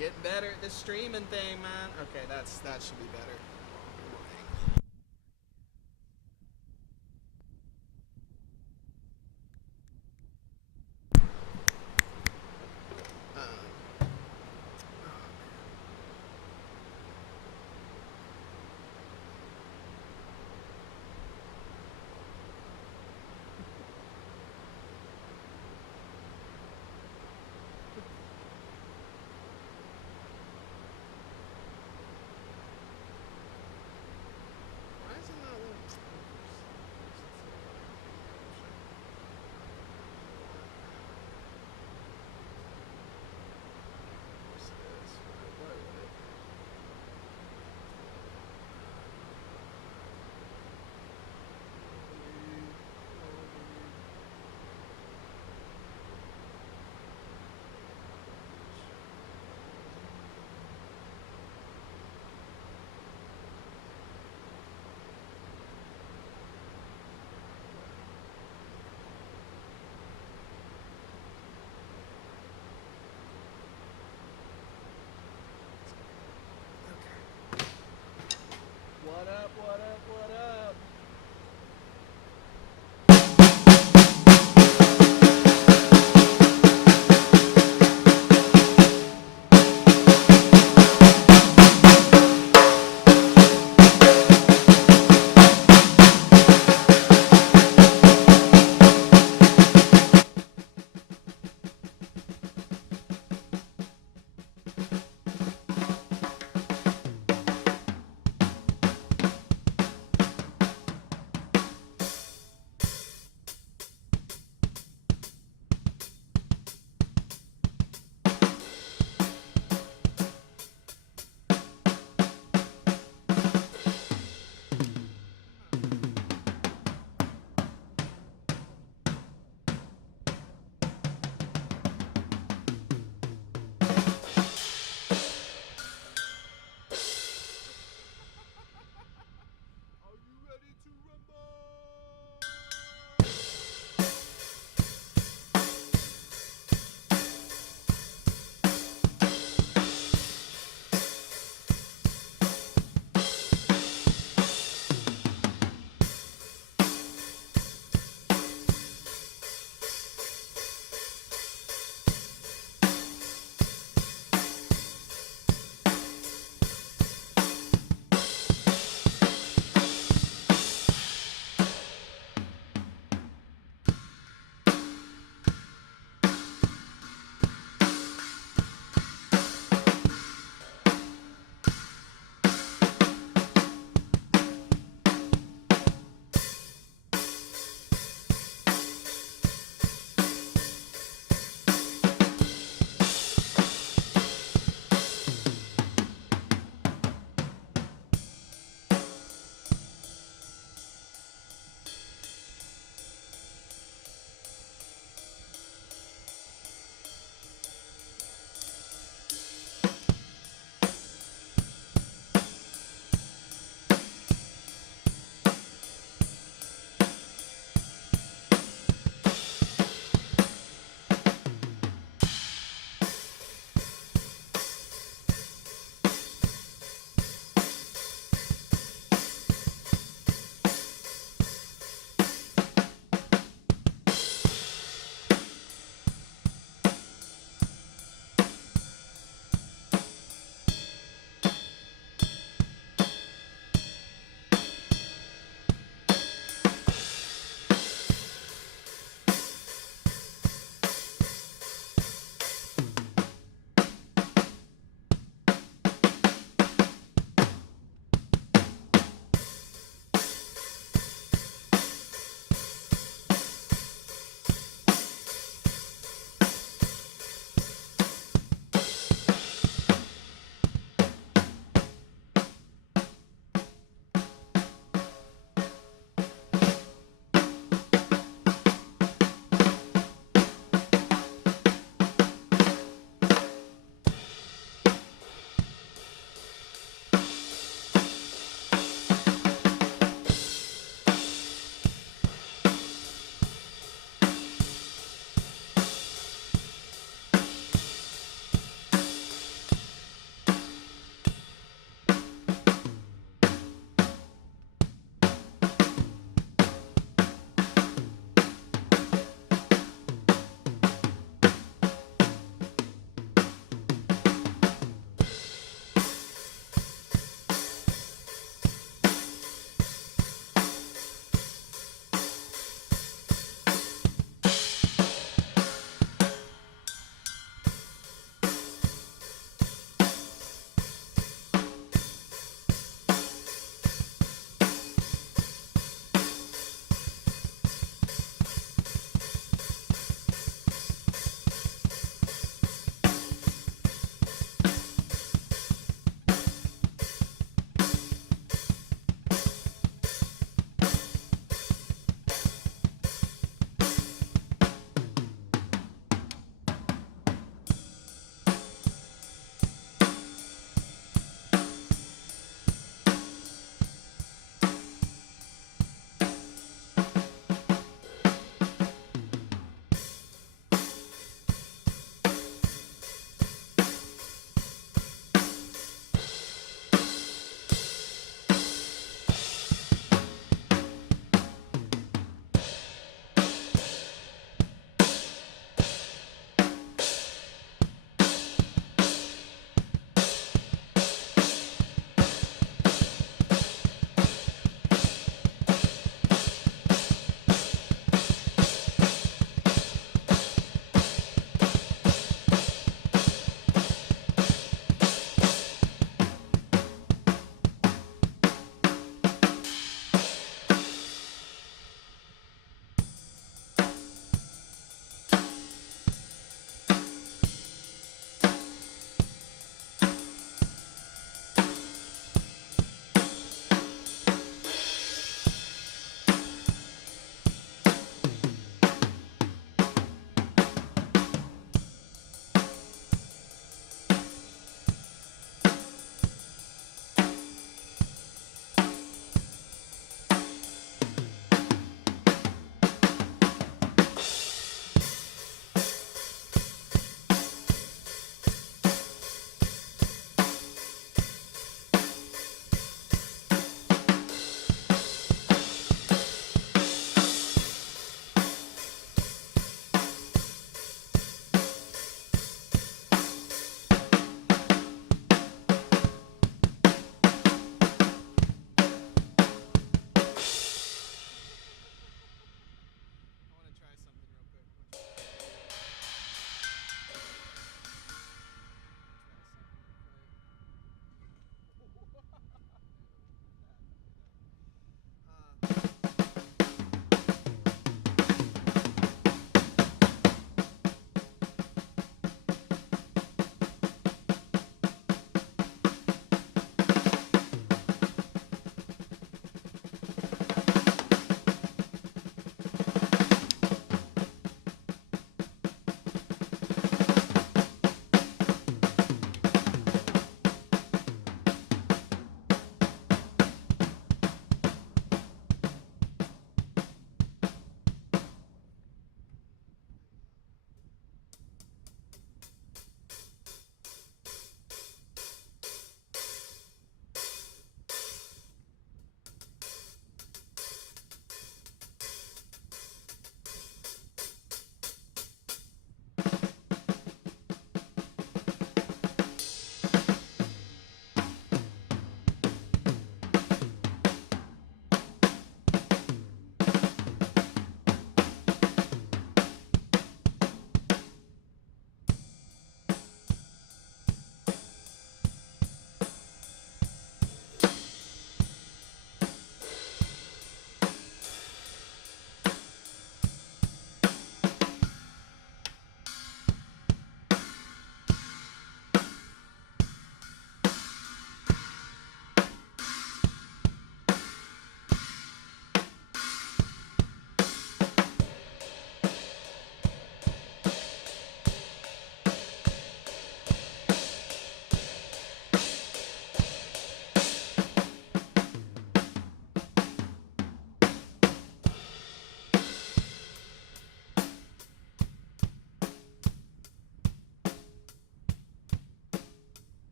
Getting better at this streaming thing, man. Okay, that should be better.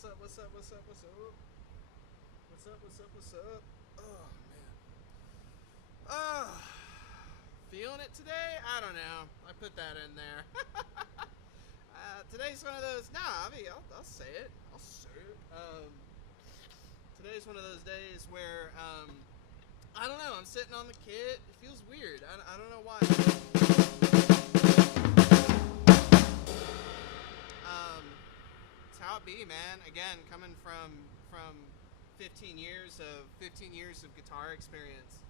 What's up? What's up? What's up? What's up? What's up? What's up? What's up? Oh man. Feeling it today? I don't know. I put that in there. Today's one of those. Nah, I mean, I'll say it. I'll say it. Today's one of those days where I don't know. I'm sitting on the kit. It feels weird. I don't know why. It's how it be, man. Again, coming from 15 years of guitar experience.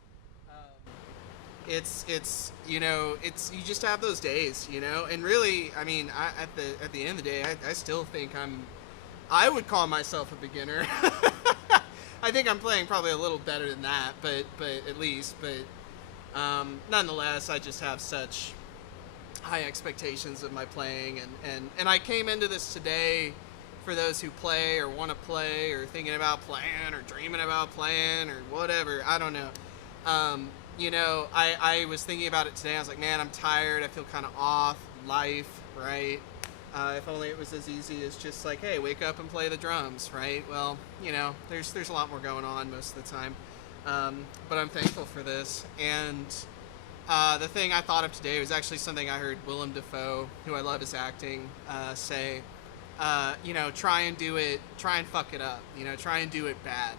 It's you know, it's, you just have those days, you know. And really, I mean, at the end of the day, I still think I would call myself a beginner. I think I'm playing probably a little better than that, but at least, nonetheless, I just have such high expectations of my playing, and I came into this today for those who play or want to play or thinking about playing or dreaming about playing or whatever. I don't know. You know, I was thinking about it today. I was like, man, I'm tired. I feel kind of off. Life, right? If only it was as easy as just like, hey, wake up and play the drums, right? Well, you know, there's a lot more going on most of the time. But I'm thankful for this. And the thing I thought of today was actually something I heard Willem Dafoe, who I love his acting, say. You know, try and fuck it up. You know, try and do it bad.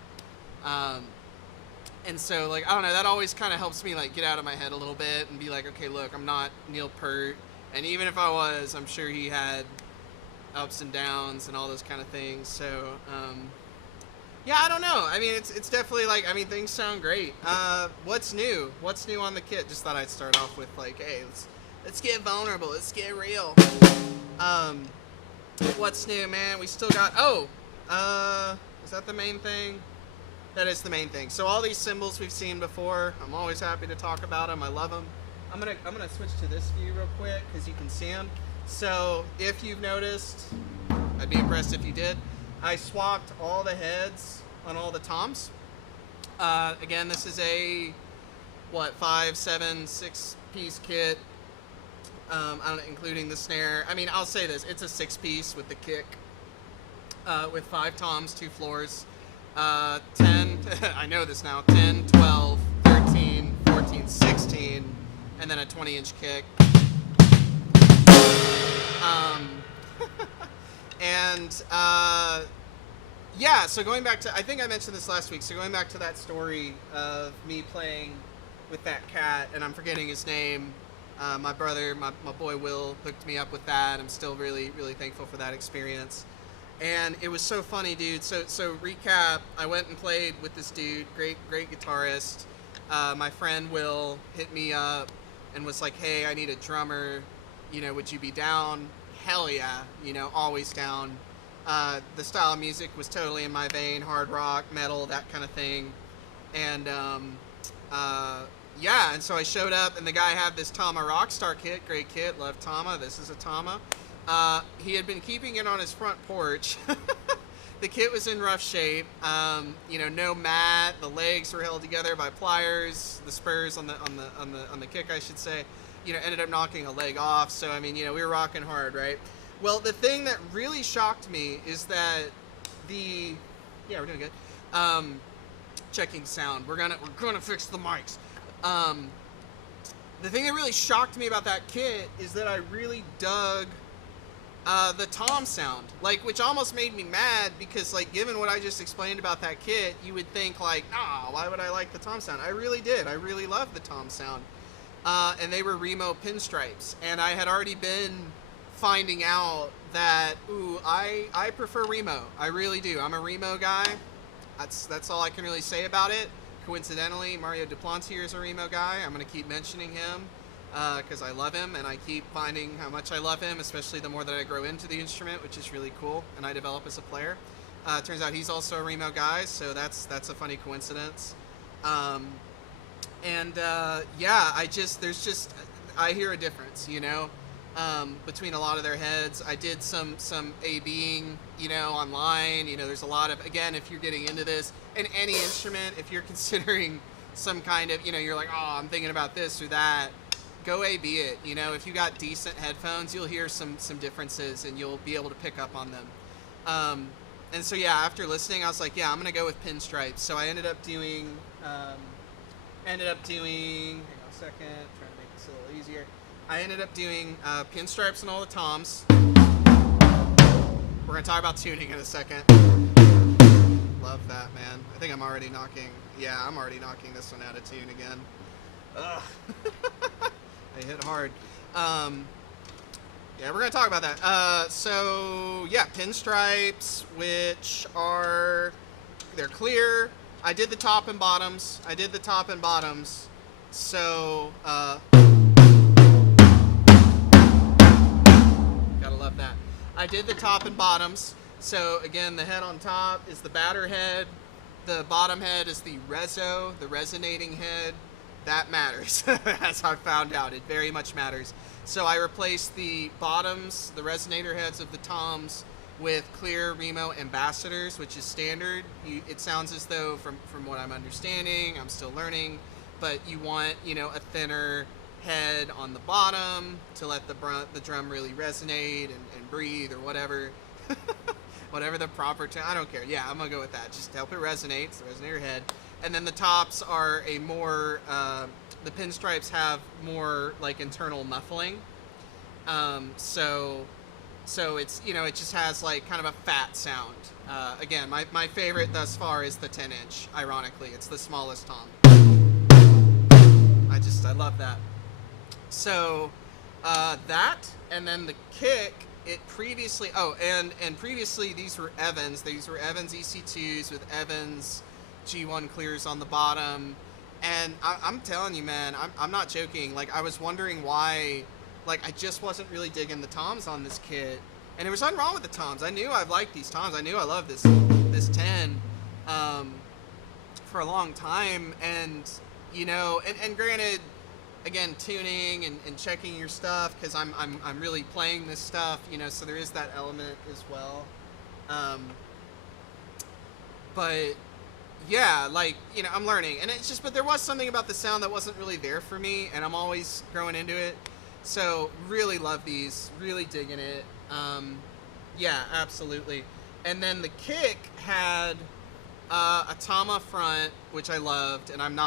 And so, like, I don't know, that always kind of helps me, like, get out of my head a little bit and be like, okay, look, I'm not Neil Peart. And even if I was, I'm sure he had ups and downs and all those kind of things. So, yeah, I don't know. I mean, it's definitely, like, I mean, things sound great. What's new? What's new on the kit? Just thought I'd start off with, like, hey, let's get vulnerable. Let's get real. What's new, man? We still got, is that the main thing? That is the main thing. So all these symbols we've seen before, I'm always happy to talk about them. I love them. I'm gonna switch to this view real quick because you can see them. So if you've noticed, I'd be impressed if you did, I swapped all the heads on all the toms. Again, this is a 5, 7, 6 piece kit. I don't know, including the snare. I mean, I'll say this: it's a 6 piece with the kick, with 5 toms, 2 floors. 10, I know this now, 10, 12, 13, 14, 16, and then a 20-inch kick. Yeah, so going back to, I think I mentioned this last week, so going back to that story of me playing with that cat, and I'm forgetting his name, my brother, my boy Will, hooked me up with that. I'm still really, really thankful for that experience. And it was so funny, dude. So recap, I went and played with this dude, great guitarist. My friend Will hit me up and was like, hey, I need a drummer. You know, would you be down? Hell yeah, you know, always down. The style of music was totally in my vein, hard rock, metal, that kind of thing. And yeah, and so I showed up, and the guy had this Tama Rockstar kit, great kit, love Tama, this is a Tama. He had been keeping it on his front porch. The kit was in rough shape. You know, no mat. The legs were held together by pliers. The spurs on the kick, I should say, you know, ended up knocking a leg off. So I mean, you know, we were rocking hard, right? Well, the thing that really shocked me is that yeah, we're doing good. Checking sound. We're gonna fix the mics. The thing that really shocked me about that kit is that I really dug the tom sound, like, which almost made me mad because, like, given what I just explained about that kit, you would think like, why would I like the tom sound? I really did. I really loved the tom sound. And they were Remo pinstripes, and I had already been finding out that, I prefer Remo. I really do. I'm a Remo guy. That's all I can really say about it. Coincidentally, Mario Duplantier is a Remo guy. I'm going to keep mentioning him because I love him, and I keep finding how much I love him, especially the more that I grow into the instrument, which is really cool, and I develop as a player. Turns out he's also a Remo guy, so that's a funny coincidence. Yeah, I hear a difference, you know, between a lot of their heads. I did some A-Bing, you know, online. You know, there's a lot of, again, if you're getting into this, in any instrument, if you're considering some kind of, you know, you're like, I'm thinking about this or that, go A-B it. You know, if you got decent headphones, you'll hear some differences, and you'll be able to pick up on them. and so yeah, after listening, I was like, yeah, I'm gonna go with pinstripes. So I ended up doing, hang on a second, trying to make this a little easier. I ended up doing pinstripes on all the toms. We're gonna talk about tuning in a second. Love that, man. I think I'm already knocking this one out of tune again. Ugh. I hit hard. Yeah, we're gonna talk about that. So yeah, pinstripes, which are, they're clear. I did the top and bottoms. So gotta love that. I did the top and bottoms. So again, the head on top is the batter head. The bottom head is the reso, the resonating head. That matters, as I found out. It very much matters. So I replaced the bottoms, the resonator heads of the toms, with clear Remo ambassadors, which is standard. It sounds as though, from what I'm understanding, I'm still learning, but you want, you know, a thinner head on the bottom to let the drum really resonate and breathe, or whatever. Whatever the proper term, I don't care. Yeah, I'm gonna go with that. Just help it resonate. It's the resonator head. And then the tops are a more, the pinstripes have more like internal muffling. So it's, you know, it just has like kind of a fat sound. Again, my favorite thus far is the 10-inch. Ironically, it's the smallest tom. I love that. So that, and then the kick. It previously, and previously these were Evans. These were Evans EC2s with Evans G1 clears on the bottom. And I'm telling you, man, I'm not joking. Like, I was wondering why, like, I just wasn't really digging the toms on this kit. And there was nothing wrong with the toms. I knew I liked these toms. I knew I loved this 10 for a long time. And, you know, and granted, again, tuning and checking your stuff, because I'm really playing this stuff, you know, so there is that element as well. But yeah, like, you know, I'm learning, and it's just, but there was something about the sound that wasn't really there for me, and I'm always growing into it. So really love these, really digging it. Yeah, absolutely. And then the kick had a Tama front, which I loved, and I'm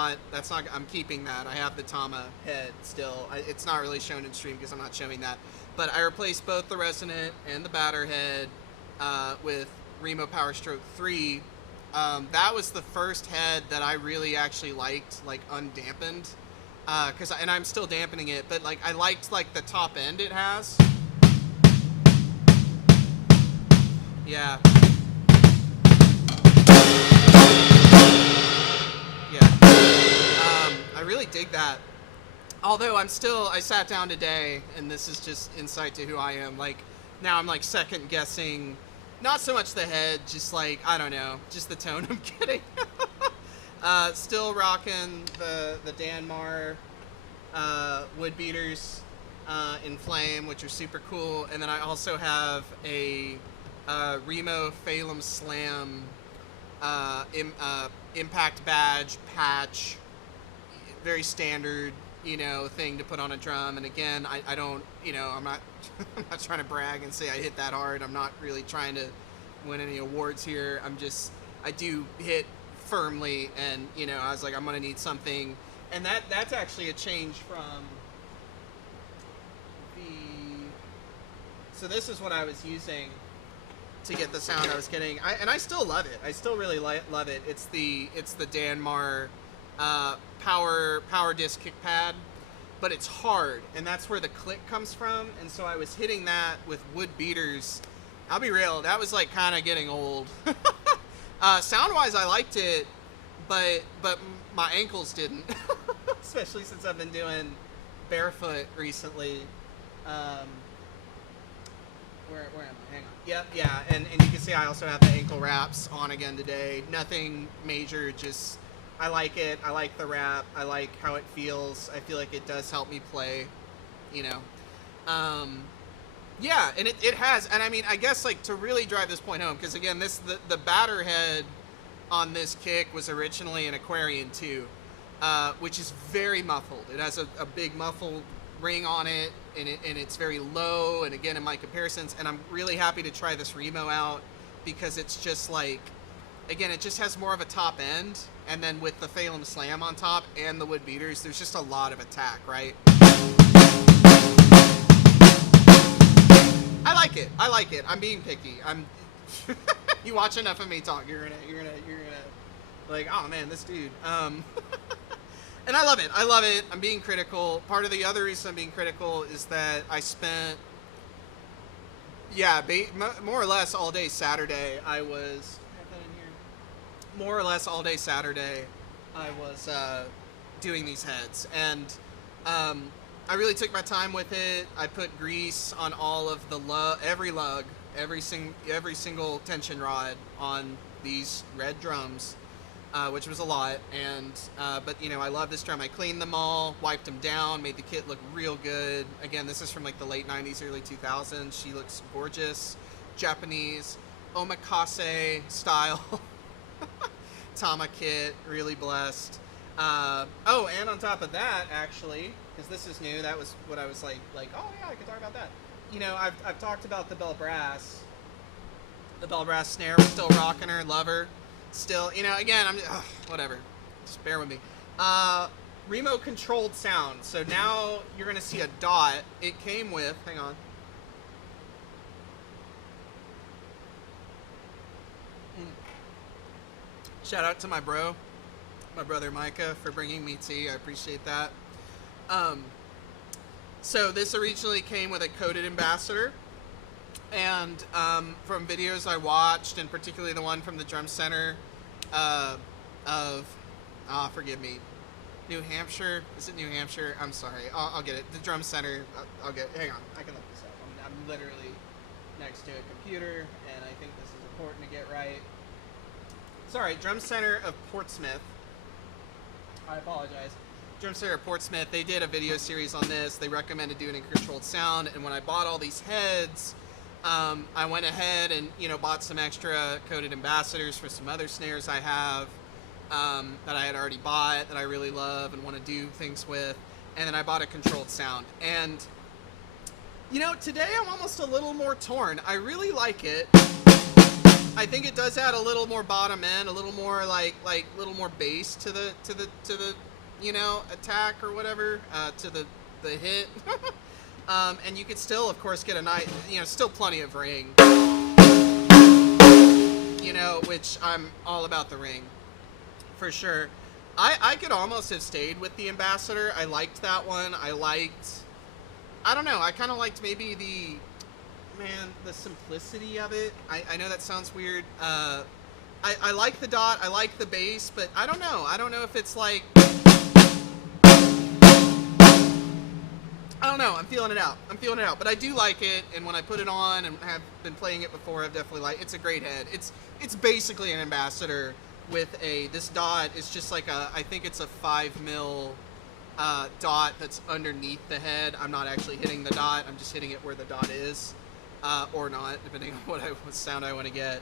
keeping that. I have the Tama head still. It's not really shown in stream because I'm not showing that. But I replaced both the resonant and the batter head with Remo Power Stroke 3. That was the first head that I really actually liked, like undampened. And I'm still dampening it, but like I liked like the top end it has. Yeah. I really dig that. Although I sat down today, and this is just insight to who I am, like, now I'm like second guessing, not so much the head, just like, I don't know, just the tone I'm getting. Still rocking the Danmar wood beaters in flame, which are super cool. And then I also have a Remo Feelin Slam impact badge patch, very standard, you know, thing to put on a drum. And again, I don't, you know, I'm not I'm not trying to brag and say I hit that hard. I'm not really trying to win any awards here. I do hit firmly, and, you know, I was like, I'm gonna need something. And that's actually a change from so this is what I was using to get the sound I was getting. And I still love it. I still really love it. It's the Danmar power disc kick pad, but it's hard, and that's where the click comes from. And so I was hitting that with wood beaters. I'll be real, that was like kind of getting old. Sound wise, I liked it, but my ankles didn't. Especially since I've been doing barefoot recently. Where am I? Hang on. Yep, yeah, and you can see I also have the ankle wraps on again today. Nothing major, just I like it. I like the wrap. I like how it feels. I feel like it does help me play, you know. Yeah, and it has. And I mean, I guess like to really drive this point home, because again, the batter head on this kick was originally an Aquarian 2, which is very muffled. It has a big muffled ring on it, and it's very low. And again, in my comparisons, and I'm really happy to try this Remo out because it's just like, again, it just has more of a top end, and then with the Feelin Slam on top and the wood beaters, there's just a lot of attack, right? I like it. I like it. I'm being picky. I'm. You watch enough of me talk, you're gonna like, oh man, this dude. And I love it. I love it. I'm being critical. Part of the other reason I'm being critical is that I spent, yeah, more or less all day Saturday. I was more or less all day Saturday. I was doing these heads, and I really took my time with it. I put grease on all of the every lug, every single tension rod on these red drums, which was a lot. And but you know, I love this drum. I cleaned them all, wiped them down, made the kit look real good. Again, this is from like the late 90s, early 2000s. She looks gorgeous, Japanese omakase style Tama kit, really blessed. Oh, and on top of that, actually, because this is new, that was what I was like, oh yeah, I could talk about that. You know, I've talked about the bell brass. The bell brass snare, we're still rocking her, love her. Still, you know, again, whatever. Just bear with me. Remote controlled sound. So now you're gonna see a dot. It came with, hang on. Shout out to my brother Micah, for bringing me tea. I appreciate that. So this originally came with a coated ambassador, and from videos I watched, and particularly the one from the drum center forgive me, New Hampshire. Is it New Hampshire? I'm sorry. I'll get it. The drum center. I'll get. Hang on. I can look this up. I'm literally next to a computer, and I think this is important to get right. Sorry, Drum Center of Portsmouth. I apologize. Drum Center of Portsmouth, they did a video series on this. They recommended doing a controlled sound, and when I bought all these heads, I went ahead and, you know, bought some extra coated ambassadors for some other snares I have that I had already bought, that I really love and want to do things with, and then I bought a controlled sound. And, you know, today I'm almost a little more torn. I really like it. I think it does add a little more bottom end, a little more like little more bass to the you know, attack or whatever, to the hit. And you could still, of course, get a nice, you know, still plenty of ring. You know, which I'm all about the ring, for sure. I could almost have stayed with the ambassador. I liked that one. I don't know, I kind of liked maybe the simplicity of it. I know that sounds weird. I like the dot, I like the bass, but I don't know if it's like, I don't know, I'm feeling it out, but I do like it, and when I put it on and have been playing it before, I've definitely liked it. It's a great head. It's basically an ambassador with this dot is just like I think it's a 5mm dot that's underneath the head. I'm not actually hitting the dot, I'm just hitting it where the dot is. Or not, depending on what sound I want to get.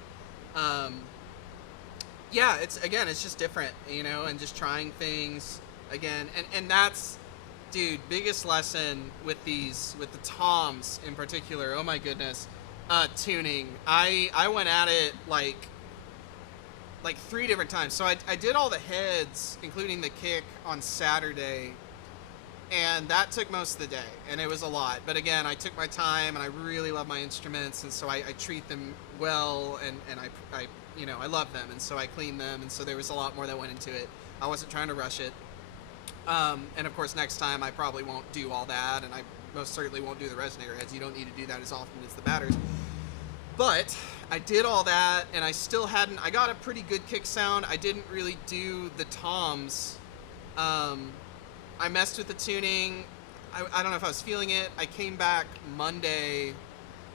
Yeah, it's just different, you know, and just trying things again, and that's, dude, biggest lesson with the toms in particular. Oh my goodness, tuning. I went at it like 3 different times. So I did all the heads, including the kick, on Saturday. And that took most of the day, and it was a lot. But again, I took my time, and I really love my instruments, and so I treat them well, and I you know, I love them, and so I clean them, and so there was a lot more that went into it. I wasn't trying to rush it. And of course, next time I probably won't do all that, and I most certainly won't do the resonator heads. You don't need to do that as often as the batters. But I did all that, and I still hadn't. I got a pretty good kick sound. I didn't really do the toms. I messed with the tuning. I don't know if I was feeling it. I came back Monday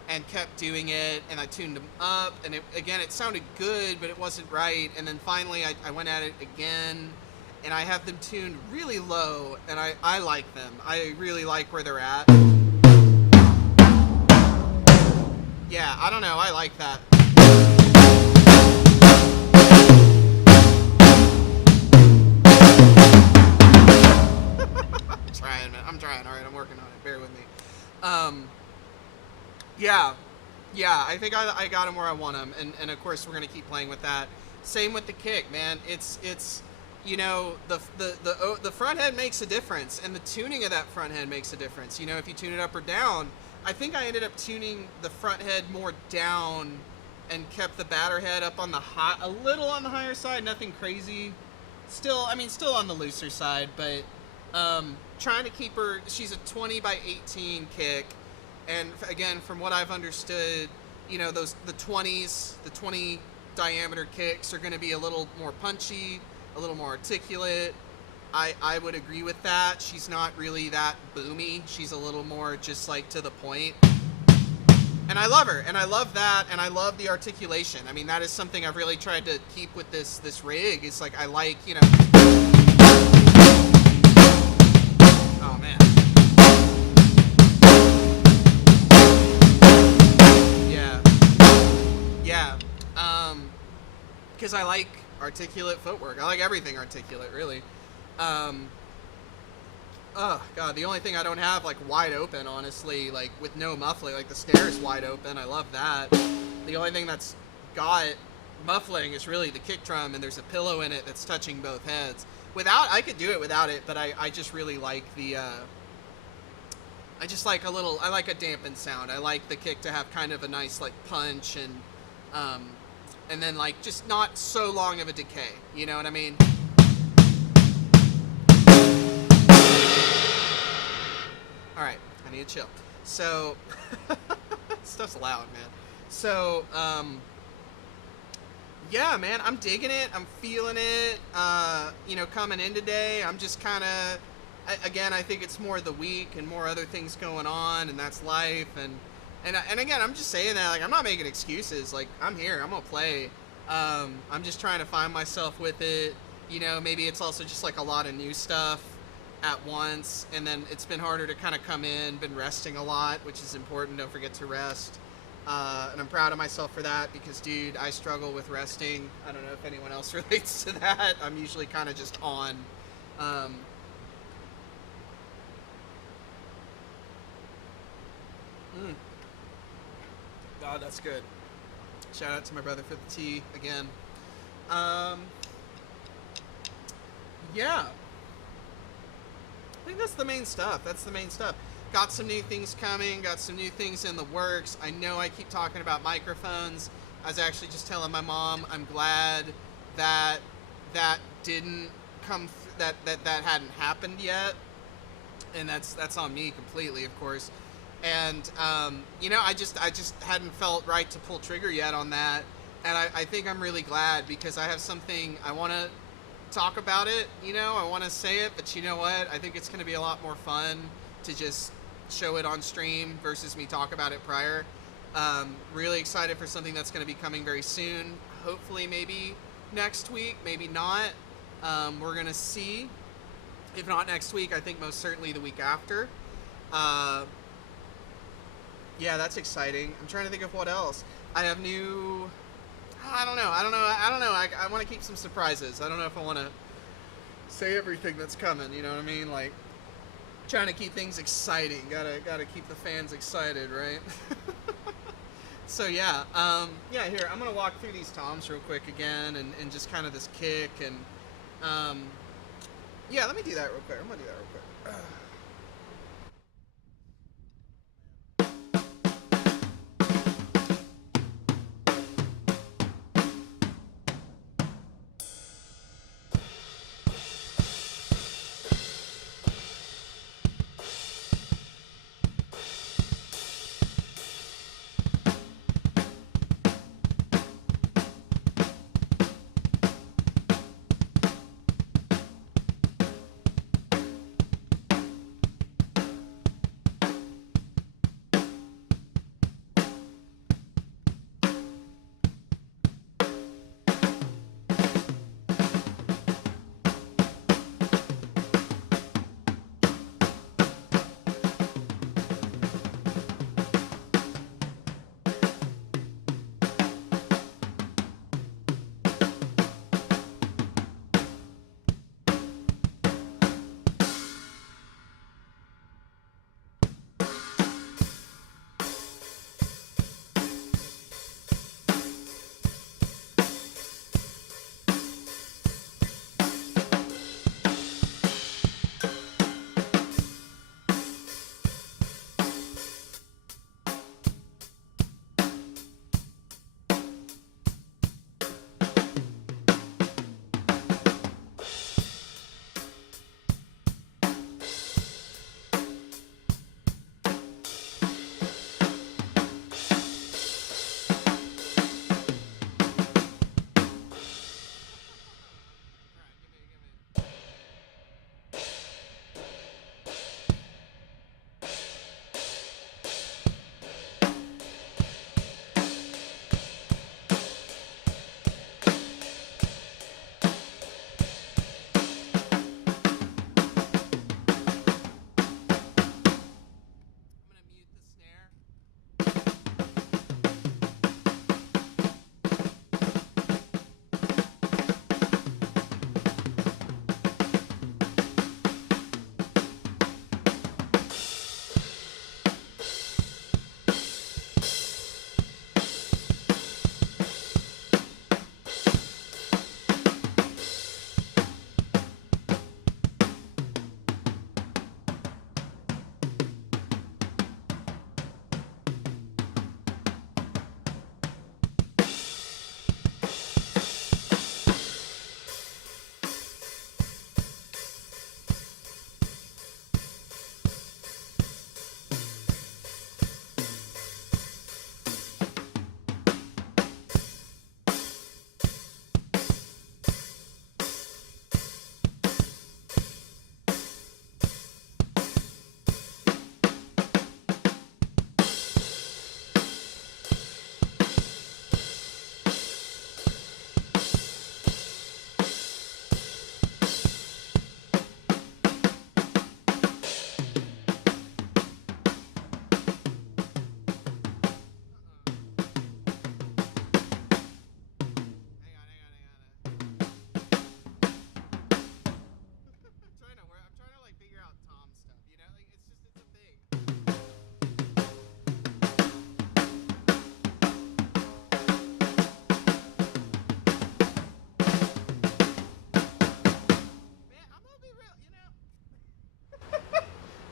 and kept doing it, and I tuned them up, and it sounded good, but it wasn't right. And then finally I went at it again, and I have them tuned really low, and I like them. I really like where they're at. Yeah, I don't know, I like that. I'm trying, alright, I'm working on it, bear with me. Yeah, Yeah, I think I got him where I want him, and of course we're gonna keep playing with that. Same with the kick, man. It's you know the front head makes a difference, and the tuning of that front head makes a difference. You know, if you tune it up or down. I think I ended up tuning the front head more down, and kept the batter head up on the a little on the higher side. Nothing crazy. Still, I mean, still on the looser side, but trying to keep her. She's a 20 by 18 kick. And again, from what I've understood, you know, the 20 diameter kicks are going to be a little more punchy, a little more articulate. I would agree with that. She's not really that boomy. She's a little more just like to the point. And I love her, and I love that, and I love the articulation. I mean, that is something I've really tried to keep with this rig. It's like I like, you know. Oh man. Yeah. Because I like articulate footwork. I like everything articulate, really. Oh god, the only thing I don't have like wide open, honestly, like with no muffling, like the snare is wide open. I love that. The only thing that's got muffling is really the kick drum, and there's a pillow in it that's touching both heads. Without, I could do it without it, but I just really like the. I just like I like a dampened sound. I like the kick to have kind of a nice like punch and then like just not so long of a decay. You know what I mean? All right, I need to chill. So, stuff's loud, man. So, yeah, man, I'm digging it. I'm feeling it. You know, coming in today, I'm just kind of, again, I think it's more the week and more other things going on, and that's life. And again, I'm just saying that, like, I'm not making excuses. Like, I'm here. I'm gonna play. I'm just trying to find myself with it. You know, maybe it's also just like a lot of new stuff at once, and then it's been harder to kind of come in, been resting a lot, which is important. Don't forget to rest. And I'm proud of myself for that because, dude, I struggle with resting. I don't know if anyone else relates to that. I'm usually kind of just on. God, that's good. Shout out to my brother for the tea again. Yeah. I think that's the main stuff. That's the main stuff. Got some new things coming. Got some new things in the works. I know I keep talking about microphones. I was actually just telling my mom I'm glad that that didn't come that hadn't happened yet, and that's on me completely, of course. And you know, I just hadn't felt right to pull trigger yet on that, and I think I'm really glad because I have something I want to talk about it. You know, I want to say it, but you know what? I think it's going to be a lot more fun to just show it on stream versus me talk about it prior. Really excited for something that's going to be coming very soon. Hopefully, maybe next week, maybe not. We're going to see. If not next week, I think most certainly the week after. Yeah, that's exciting. I'm trying to think of what else. I have new. I don't know. I want to keep some surprises. I don't know if I want to say everything that's coming. You know what I mean? Like trying to keep things exciting. Gotta keep the fans excited, right? So yeah, yeah. Here, I'm gonna walk through these toms real quick again, and just kind of this kick and yeah. Let me do that real quick. I'm gonna do that real quick.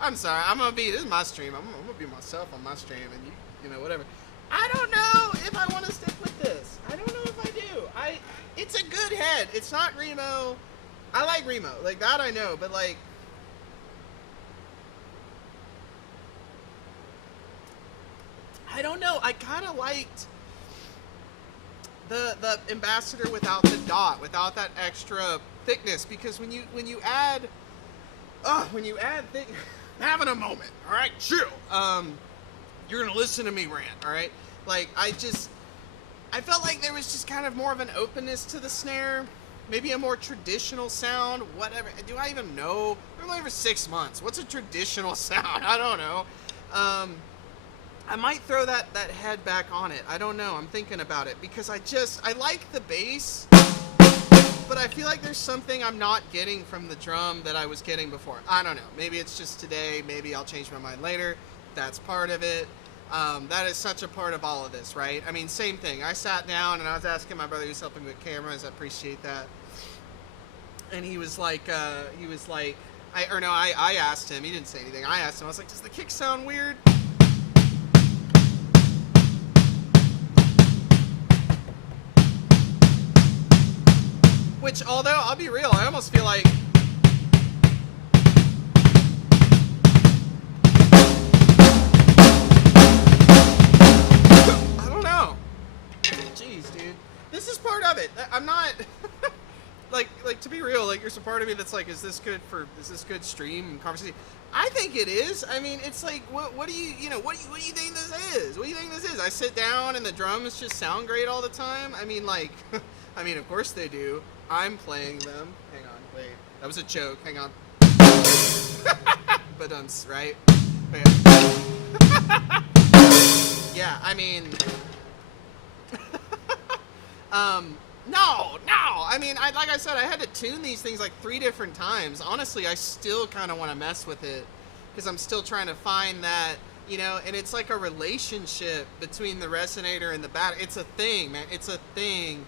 I'm sorry. This is my stream. I'm gonna be myself on my stream, and you know, whatever. I don't know if I want to stick with this. I don't know if I do. It's a good head. It's not Remo. I like Remo. Like, that I know, but like, I don't know. I kind of liked the Ambassador without the dot, without that extra thickness, because when you add thick, having a moment, all right, chill. You're gonna listen to me rant, all right? Like, I felt like there was just kind of more of an openness to the snare, maybe a more traditional sound, whatever. Do I even know? We're only for 6 months. What's a traditional sound? I don't know. I might throw that head back on it. I don't know. I'm thinking about it, because I like the bass, but I feel like there's something I'm not getting from the drum that I was getting before. I don't know. Maybe it's just today. Maybe I'll change my mind later. That's part of it. That is such a part of all of this, right? I mean, same thing. I sat down and I was asking my brother who's helping me with cameras. I appreciate that. And he was like, I asked him. He didn't say anything. I asked him. I was like, does the kick sound weird? Which, although, I'll be real, I almost feel like... I don't know. Jeez, dude. This is part of it. I'm not... like, to be real, like, there's a part of me that's like, is this good stream and conversation? I think it is. I mean, it's like, what do you think this is? What do you think this is? I sit down and the drums just sound great all the time? I mean, like... I mean, of course they do. I'm playing them. Hang on, wait. That was a joke. Hang on. But right? Yeah, I mean... No. I mean, like I said, I had to tune these things like 3 different times. Honestly, I still kind of want to mess with it, because I'm still trying to find that, you know, and it's like a relationship between the resonator and the bat. It's a thing, man. It's a thing.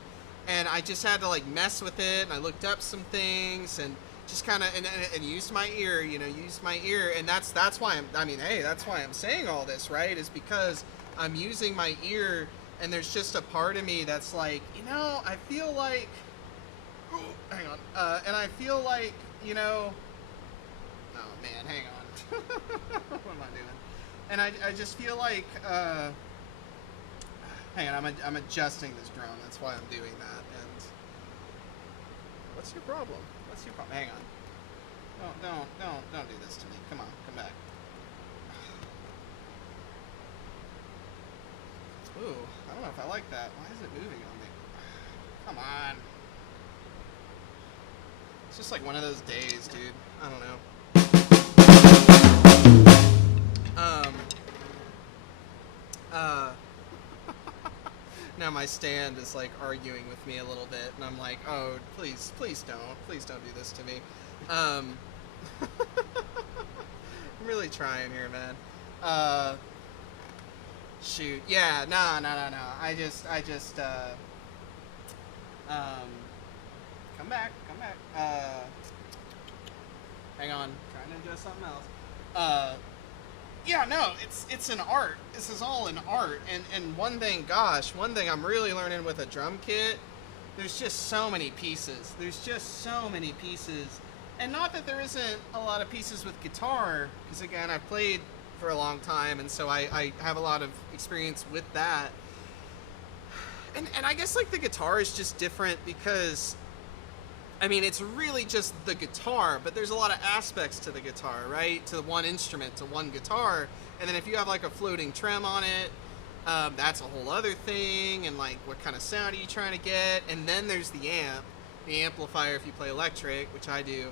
And I just had to like mess with it, and I looked up some things and just kind of and used my ear, and that's why that's why I'm saying all this, right? Is because I'm using my ear, and there's just a part of me that's like, I feel like, hang on, and I feel like, oh man, hang on, what am I doing? And I just feel like, hang on, I'm adjusting this drum. That's why I'm doing that. And what's your problem? Hang on. Don't do this to me. Come on, come back. Ooh, I don't know if I like that. Why is it moving on me? Come on. It's just like one of those days, dude. I don't know. Now my stand is like arguing with me a little bit, and I'm like, oh, please don't do this to me. I'm really trying here, man. Shoot, yeah, no. I just, come back. Hang on, trying to adjust something else. Yeah, no, it's an art. This is all an art. And one thing I'm really learning with a drum kit, there's just so many pieces. And not that there isn't a lot of pieces with guitar, because again, I've played for a long time, and so I have a lot of experience with that. And I guess like the guitar is just different because, I mean, it's really just the guitar, but there's a lot of aspects to the guitar, right? To one instrument, to one guitar. And then if you have like a floating trem on it, that's a whole other thing. And like, what kind of sound are you trying to get? And then there's the amplifier if you play electric, which I do.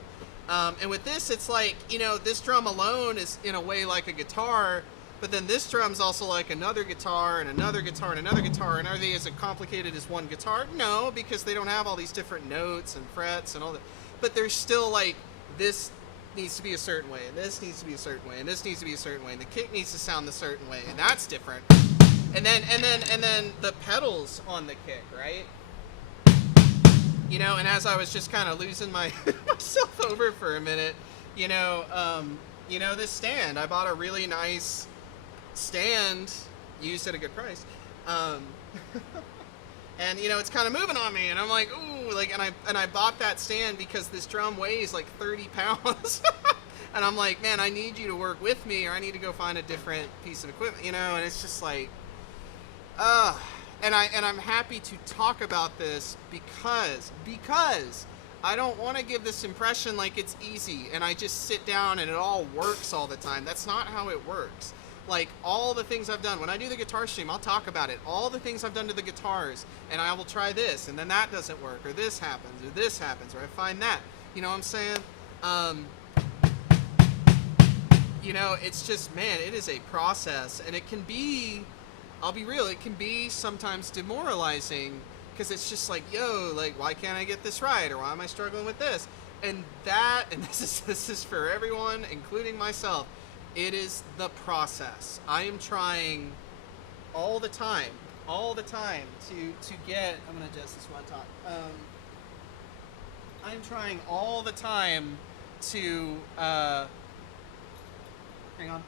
And with this, it's like, this drum alone is in a way like a guitar, but then this drum's also like another guitar and another guitar and another guitar. And are they as complicated as one guitar? No, because they don't have all these different notes and frets and all that. But there's still like, this needs to be a certain way, and this needs to be a certain way, and this needs to be a certain way, and the kick needs to sound a certain way, and that's different. And then the pedals on the kick, right? And as I was just kind of losing myself over for a minute, you know, this stand. I bought a really nice stand, used at a good price. Um, and you know, it's kind of moving on me, and I'm like, ooh, like, and I bought that stand because this drum weighs like 30 pounds. And I'm like, man, I need you to work with me, or I need to go find a different piece of equipment, you know. And it's just like, and I'm happy to talk about this because I don't want to give this impression like it's easy and I just sit down and it all works all the time. That's not how it works. Like, all the things I've done, when I do the guitar stream, I'll talk about it. All the things I've done to the guitars, and I will try this, and then that doesn't work, or this happens, or I find that. You know what I'm saying? You know, it's just, man, it is a process, and it can be, I'll be real, it can be sometimes demoralizing, because it's just like, yo, like, why can't I get this right, or why am I struggling with this? And this is for everyone, including myself, it is the process. I am trying all the time to get, I'm gonna adjust this one top. I'm trying all the time to, hang on.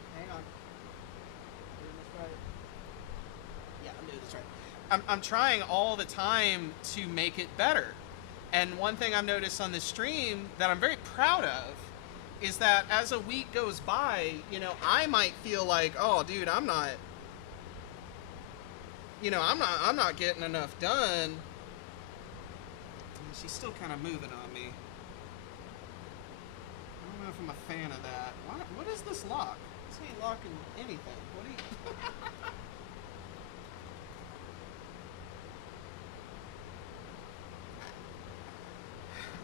Doing this right? Yeah, I'm doing this right. I'm trying all the time to make it better. And one thing I've noticed on this stream that I'm very proud of is that as a week goes by, you know, I might feel like, oh, dude, I'm not getting enough done. And she's still kind of moving on me. I don't know if I'm a fan of that. What is this lock? This ain't locking anything. What do you...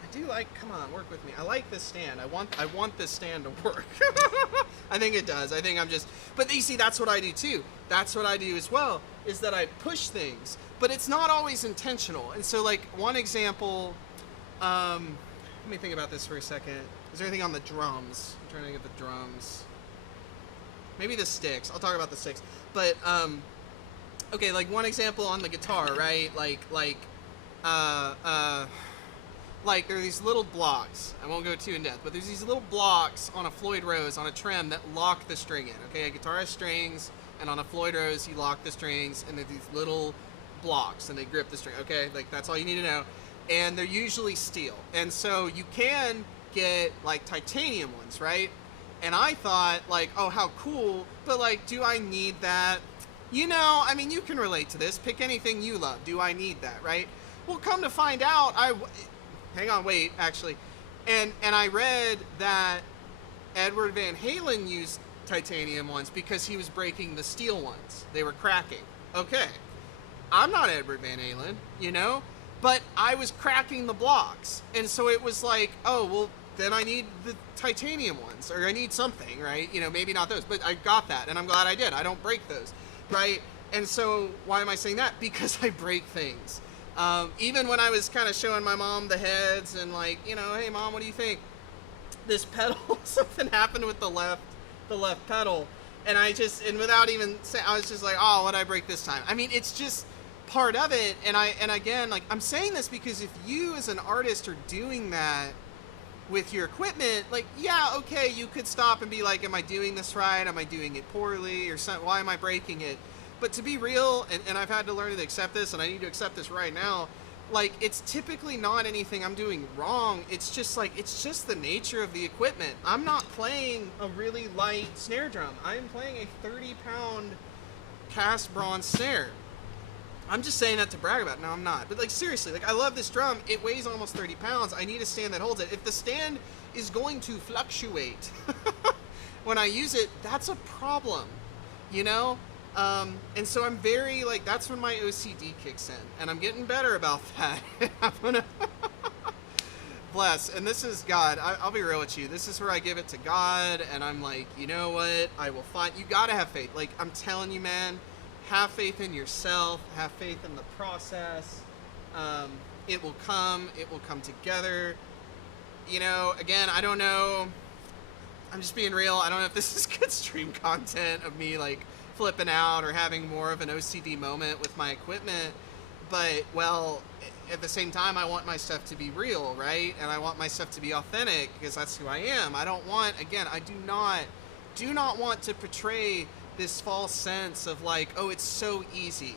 I do like, come on, work with me. I like this stand. I want this stand to work. I think it does. I think I'm just, but you see, that's what I do too. That's what I do as well, is that I push things, but it's not always intentional. And so, like, one example, let me think about this for a second. Is there anything on the drums? I'm trying to get the drums. Maybe the sticks. I'll talk about the sticks. But, okay, like one example on the guitar, right? Like there are these little blocks. I won't go too in depth, but there's these little blocks on a Floyd Rose on a trem that lock the string in. Okay, a guitar has strings, and on a Floyd Rose you lock the strings, and there's these little blocks, and they grip the string. Okay, like that's all you need to know. And they're usually steel, and so you can get like titanium ones, right? And I thought, like, oh, how cool, but like, do I need that? You know, I mean, you can relate to this. Pick anything you love. Do I need that, right? Well, come to find out, hang on, wait, actually. And I read that Edward Van Halen used titanium ones because he was breaking the steel ones. They were cracking. Okay. I'm not Edward Van Halen, you know? But I was cracking the blocks. And so it was like, oh, well, then I need the titanium ones, or I need something, right? You know, maybe not those, but I got that, and I'm glad I did. I don't break those, right? And so why am I saying that? Because I break things. Even when I was kind of showing my mom the heads and like, you know, hey mom, what do you think? This pedal, something happened with the left pedal, and and without even saying, I was just like, oh, what'd I break this time? I mean, it's just part of it, and again, like, I'm saying this because if you as an artist are doing that with your equipment, like, yeah, okay, you could stop and be like, am I doing this right? Am I doing it poorly? Or something? Why am I breaking it? But to be real, and I've had to learn to accept this, and I need to accept this right now, like, it's typically not anything I'm doing wrong. It's just like, it's just the nature of the equipment. I'm not playing a really light snare drum. I'm playing a 30-pound cast bronze snare. I'm just saying that to brag about it. No, I'm not. But, like, seriously, like, I love this drum. It weighs almost 30 pounds. I need a stand that holds it. If the stand is going to fluctuate when I use it, that's a problem, you know? And so I'm very, like, that's when my OCD kicks in. And I'm getting better about that. I'm gonna... Bless. And this is God. I'll be real with you. This is where I give it to God. And I'm like, you know what? I will find... You gotta have faith. Like, I'm telling you, man... Have faith in yourself, have faith in the process. It will come together. You know, again, I don't know. I'm just being real. I don't know if this is good stream content of me like flipping out or having more of an OCD moment with my equipment. But, well, at the same time, I want my stuff to be real, right? And I want my stuff to be authentic because that's who I am. I don't want, again, I do not want to portray this false sense of like, oh, it's so easy.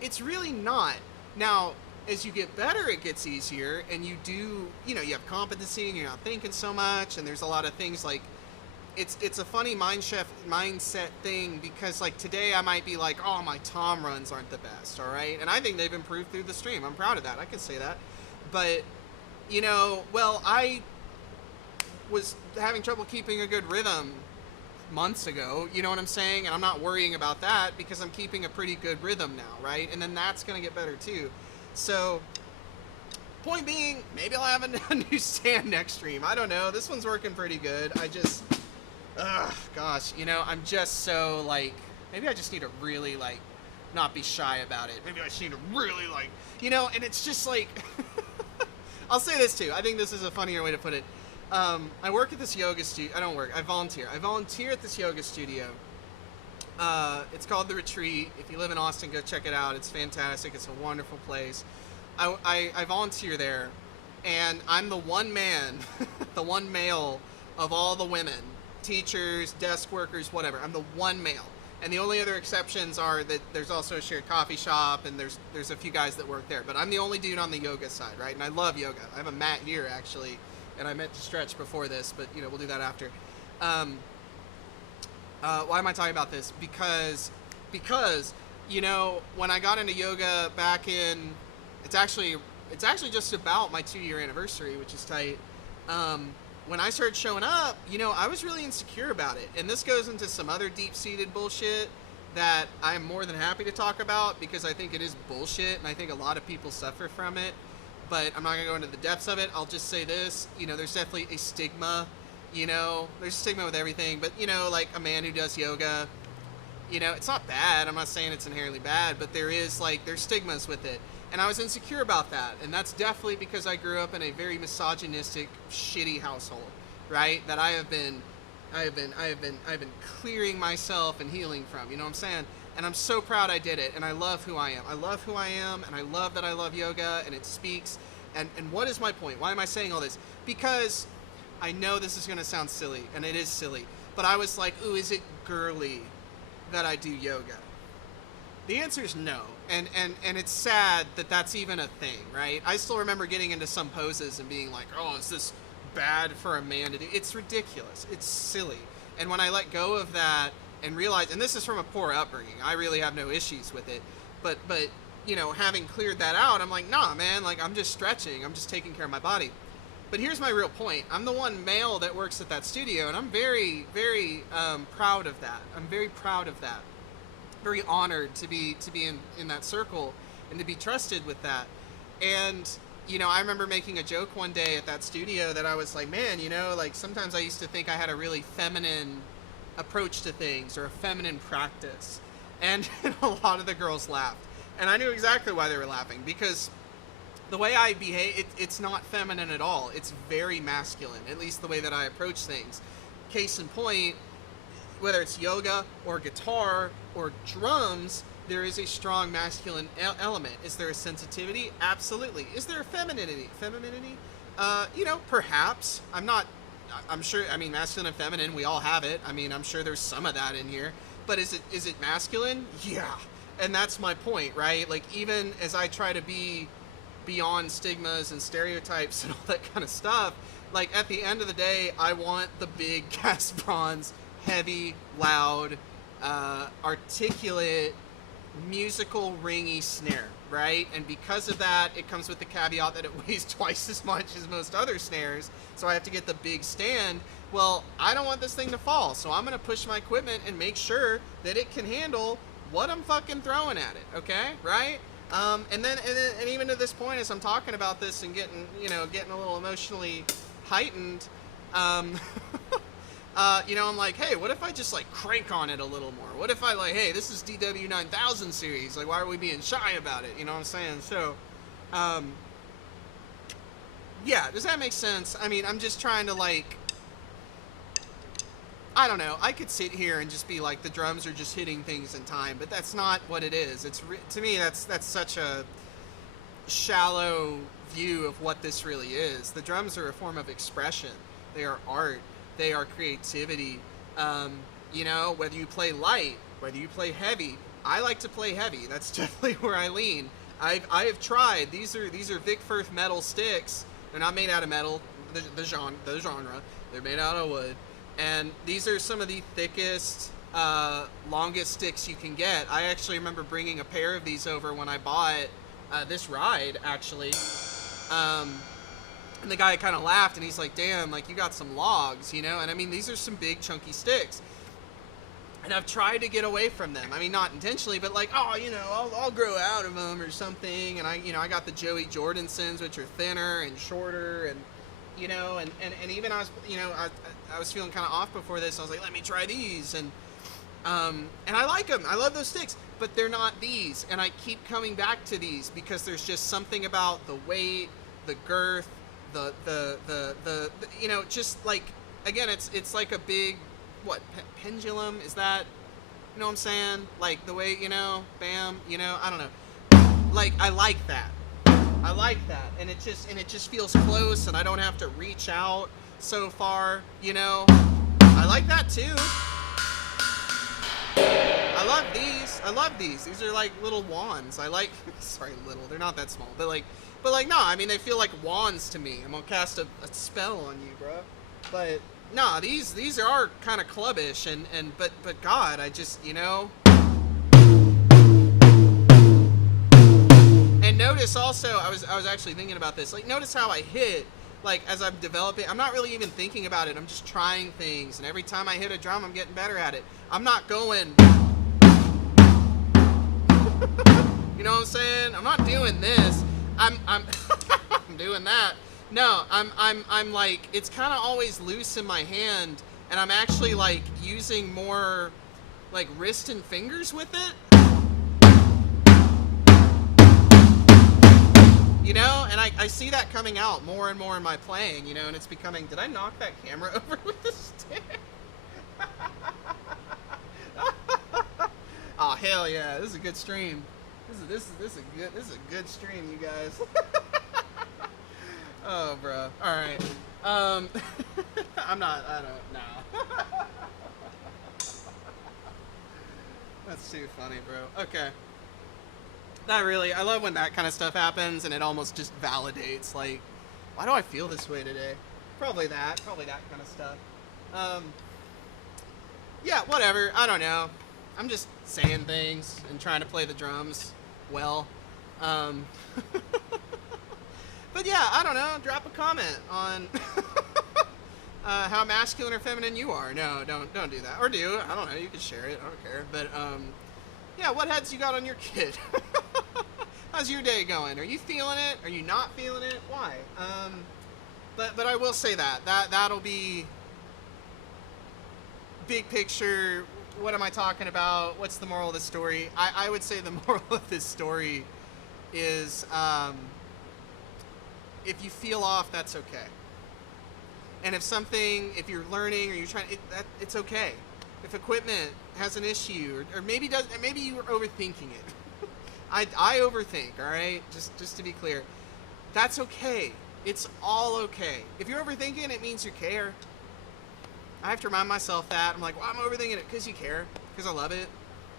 It's really not. Now, as you get better, it gets easier, and you do, you know, you have competency, and you're not thinking so much, and there's a lot of things like, it's a funny mindset thing, because like today I might be like, oh, my tom runs aren't the best, all right? And I think they've improved through the stream. I'm proud of that. I can say that. But, you know, well, I was having trouble keeping a good rhythm months ago, you know what I'm saying? And I'm not worrying about that because I'm keeping a pretty good rhythm now, right? And then that's going to get better too. So, point being, maybe I'll have a new stand next stream. I don't know. This one's working pretty good. I just, gosh, you know, I'm just so, like, maybe I just need to really, like, not be shy about it. Maybe I just need to really, like, you know, and it's just, like, I'll say this, too. I think this is a funnier way to put it. I work at this yoga studio. I don't work. I volunteer. I volunteer at this yoga studio. It's called The Retreat. If you live in Austin, go check it out. It's fantastic. It's a wonderful place. I volunteer there, and I'm the one man, the one male of all the women, teachers, desk workers, whatever. I'm the one male. And the only other exceptions are that there's also a shared coffee shop, and there's a few guys that work there. But I'm the only dude on the yoga side, right? And I love yoga. I have a mat here, actually, and I meant to stretch before this, but, you know, we'll do that after. Why am I talking about this? Because, you know, when I got into yoga back in, it's actually just about my 2-year anniversary, which is tight. When I started showing up, you know, I was really insecure about it. And this goes into some other deep-seated bullshit that I'm more than happy to talk about, because I think it is bullshit, and I think a lot of people suffer from it. But I'm not going to go into the depths of it. I'll just say this, you know, there's definitely a stigma, you know, there's a stigma with everything, but, you know, like a man who does yoga, you know, it's not bad. I'm not saying it's inherently bad, but there's stigmas with it. And I was insecure about that. And that's definitely because I grew up in a very misogynistic, shitty household, right? That I have been clearing myself and healing from, you know what I'm saying? And I'm so proud I did it, and I love who I am. I love who I am, and I love that I love yoga, and it speaks. And what is my point? Why am I saying all this? Because I know this is going to sound silly, and it is silly, but I was like, ooh, is it girly that I do yoga? The answer is no, and it's sad that that's even a thing, right? I still remember getting into some poses and being like, oh, is this bad for a man to do? It's ridiculous. It's silly. And when I let go of that and realized, and this is from a poor upbringing, I really have no issues with it, but you know, having cleared that out, I'm like, nah, man, like, I'm just stretching, I'm just taking care of my body. But here's my real point. I'm the one male that works at that studio, and I'm very, very proud of that. I'm very proud of that. Very honored to be in that circle and to be trusted with that. And, you know, I remember making a joke one day at that studio that I was like, man, you know, like, sometimes I used to think I had a really feminine approach to things, or a feminine practice, and a lot of the girls laughed, and I knew exactly why they were laughing, because the way I behave, it's not feminine at all. It's very masculine, at least the way that I approach things. Case in point, whether it's yoga or guitar or drums, there is a strong masculine element. Is there a sensitivity? Absolutely. Is there a femininity? You know, perhaps. I'm sure, I mean, masculine and feminine, we all have it. I mean, I'm sure there's some of that in here. But is it masculine? Yeah. And that's my point, right? Like, even as I try to be beyond stigmas and stereotypes and all that kind of stuff, like, at the end of the day, I want the big cast bronze, heavy, loud, articulate, musical, ringy snare, right? And because of that, it comes with the caveat that it weighs twice as much as most other snares, so I have to get the big stand. Well, I don't want this thing to fall, so I'm going to push my equipment and make sure that it can handle what I'm fucking throwing at it, okay? Right? And even to this point, as I'm talking about this and getting a little emotionally heightened, you know, I'm like, hey, what if I just, like, crank on it a little more? What if I, like, hey, this is DW 9000 series, like, why are we being shy about it? You know what I'm saying? So, yeah, does that make sense? I mean, I'm just trying to, like, I don't know, I could sit here and just be like, the drums are just hitting things in time, but that's not what it is. It's to me, that's such a shallow view of what this really is. The drums are a form of expression. They are art. They are creativity. You know, whether you play light, whether you play heavy. I like to play heavy. That's definitely where I lean. I have tried. These are Vic Firth metal sticks. They're not made out of metal. The genre. They're made out of wood. And these are some of the thickest, longest sticks you can get. I actually remember bringing a pair of these over when I bought this ride, actually. And the guy kind of laughed, and he's like, damn, like, you got some logs, you know? And I mean, these are some big, chunky sticks. And I've tried to get away from them. I mean, not intentionally, but like, oh, you know, I'll grow out of them or something. And I got the Joey Jordensons, which are thinner and shorter, and, you know, and even I was feeling kind of off before this. I was like, let me try these. And I like them. I love those sticks, but they're not these. And I keep coming back to these because there's just something about the weight, the girth, the you know, just like, again, it's like a big, pendulum, is that, you know what I'm saying? Like the way, you know, bam, you know, I don't know. Like, I like that. And it just feels close, and I don't have to reach out so far, you know. I like that too. I love these. These are like little wands. I like, sorry, little, they're not that small, but like, no, I mean, they feel like wands to me. I'm gonna cast a spell on you, bro. But nah, these are kind of clubbish, but God, I just, you know. And notice also, I was actually thinking about this. Like, notice how I hit, like, as I'm developing. I'm not really even thinking about it. I'm just trying things, and every time I hit a drum, I'm getting better at it. I'm not going. You know what I'm saying? I'm not doing this. I'm I'm doing that. No, I'm like, it's kind of always loose in my hand, and I'm actually like using more like wrist and fingers with it. You know, and I see that coming out more and more in my playing, you know, and it's becoming, did I knock that camera over with the stick? Oh, hell yeah, this is a good stream. This is a good stream, you guys. Oh, bro. All right. I don't know. That's too funny, bro. Okay. Not really. I love when that kind of stuff happens, and it almost just validates, like, why do I feel this way today? Probably that kind of stuff. Yeah, whatever. I don't know. I'm just saying things and trying to play the drums well. But yeah, I don't know. Drop a comment on how masculine or feminine you are. No, don't do that. Or do. I don't know. You can share it. I don't care. But yeah, what heads you got on your kid? How's your day going? Are you feeling it? Are you not feeling it? Why? But I will say that'll be big picture. What am I talking about? What's the moral of the story? I would say the moral of this story is, if you feel off, that's okay. And if you're learning or you're trying, it's okay. If equipment has an issue, or maybe you were overthinking it. I overthink, all right? Just to be clear, that's okay. It's all okay. If you're overthinking, it means you care. I have to remind myself that. I'm like, well, I'm overthinking it because you care, because I love it,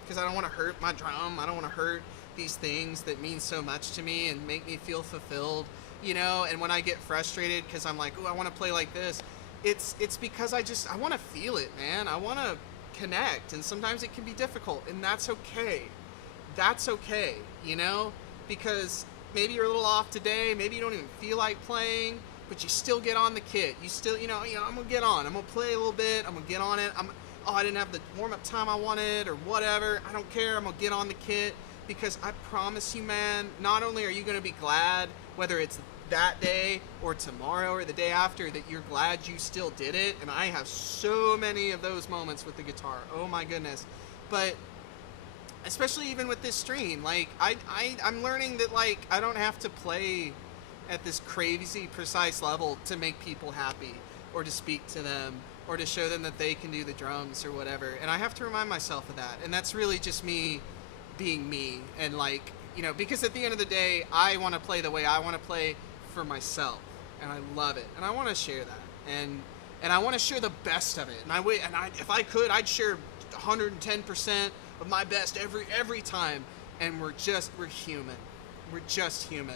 because I don't want to hurt my drum. I don't want to hurt these things that mean so much to me and make me feel fulfilled, you know. And when I get frustrated because I'm like, oh, I want to play like this, it's because I want to feel it, man. I want to connect, and sometimes it can be difficult, and that's okay. That's okay, you know, because maybe you're a little off today, maybe you don't even feel like playing, but you still get on the kit. You still, you know, I'm gonna get on. I'm gonna play a little bit. I'm gonna get on it. I didn't have the warm-up time I wanted or whatever. I don't care. I'm gonna get on the kit, because I promise you, man, not only are you gonna be glad, whether it's that day or tomorrow or the day after, that you're glad you still did it. And I have so many of those moments with the guitar. Oh my goodness. But especially even with this stream, like I'm learning that, like, I don't have to play at this crazy precise level to make people happy, or to speak to them, or to show them that they can do the drums or whatever. And I have to remind myself of that. And that's really just me being me, and like you know, because at the end of the day, I want to play the way I want to play for myself, and I love it, and I want to share that, and I want to share the best of it, and if I could, I'd share 110% of my best every time, and we're human, we're just human,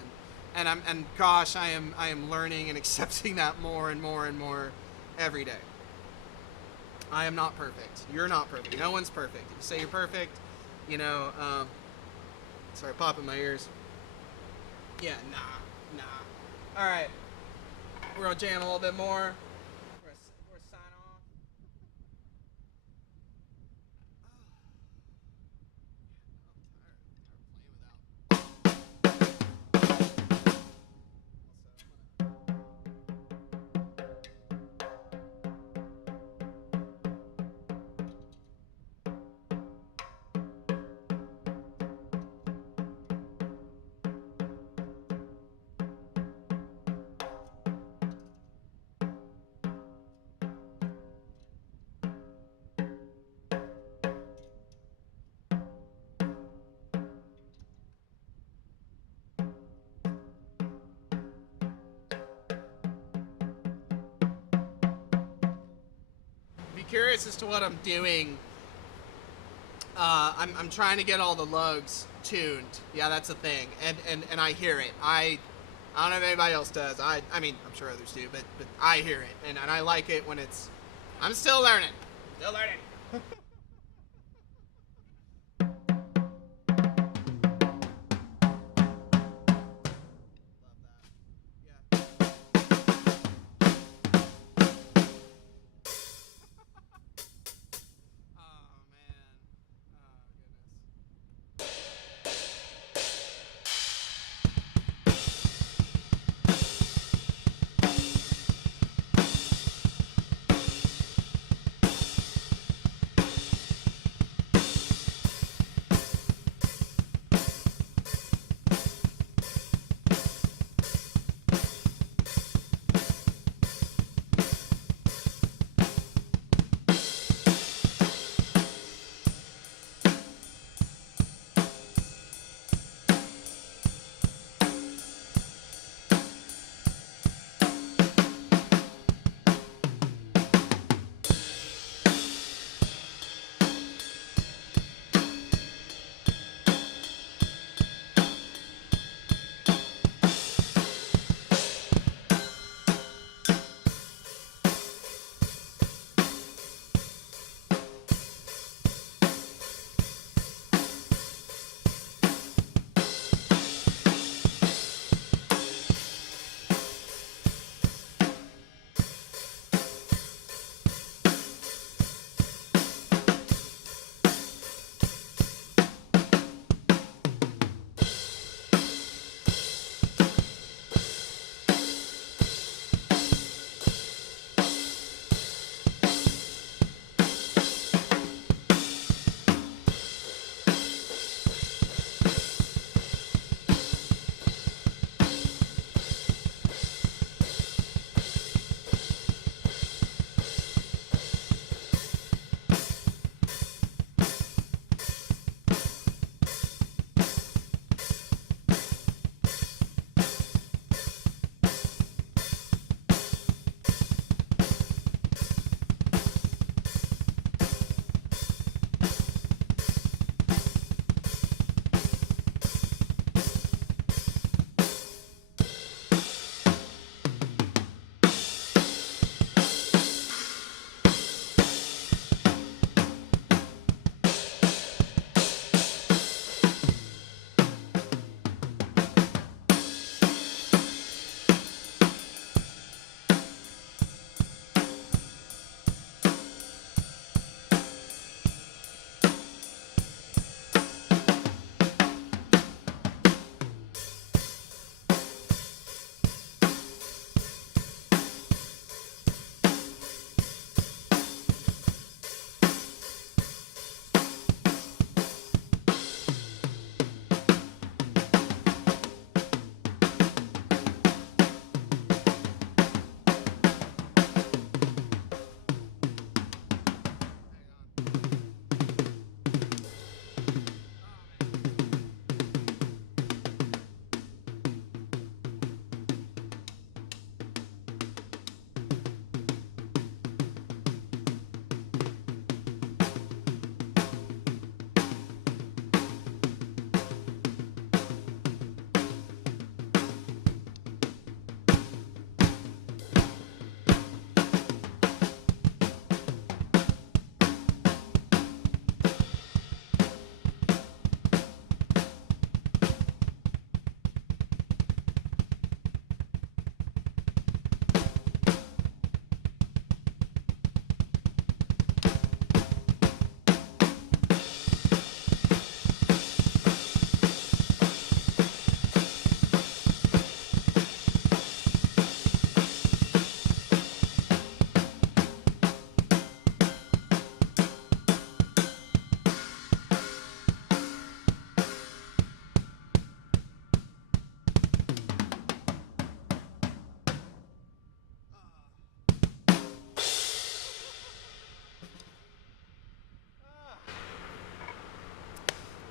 and gosh, I am learning and accepting that more and more and more every day. I am not perfect. You're not perfect. No one's perfect. If you say you're perfect, you know, sorry, popping my ears. Yeah, nah. All right, we're gonna jam a little bit more. We're gonna sign off. Be curious as to what I'm doing. I'm trying to get all the lugs tuned. Yeah, that's a thing, and I hear it. I don't know if anybody else does. I mean, I'm sure others do, but I hear it, and I like it when it's. I'm still learning. Still learning. Oh man. Oh goodness.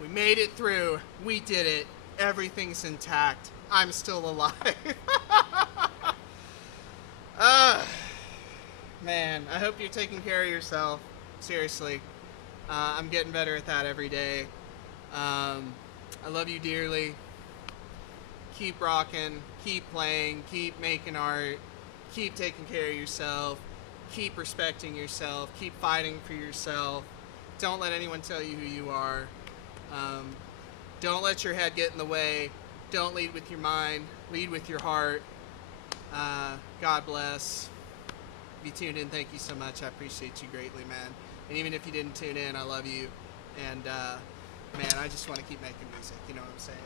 We made it through. We did it. Everything's intact. I'm still alive. Man, I hope you're taking care of yourself. Seriously. I'm getting better at that every day. I love you dearly. Keep rocking. Keep playing. Keep making art. Keep taking care of yourself. Keep respecting yourself. Keep fighting for yourself. Don't let anyone tell you who you are. Don't let your head get in the way. Don't lead with your mind. Lead with your heart. God bless. If you tuned in, thank you so much. I appreciate you greatly, man. And even if you didn't tune in, I love you. And, man, I just want to keep making music. You know what I'm saying?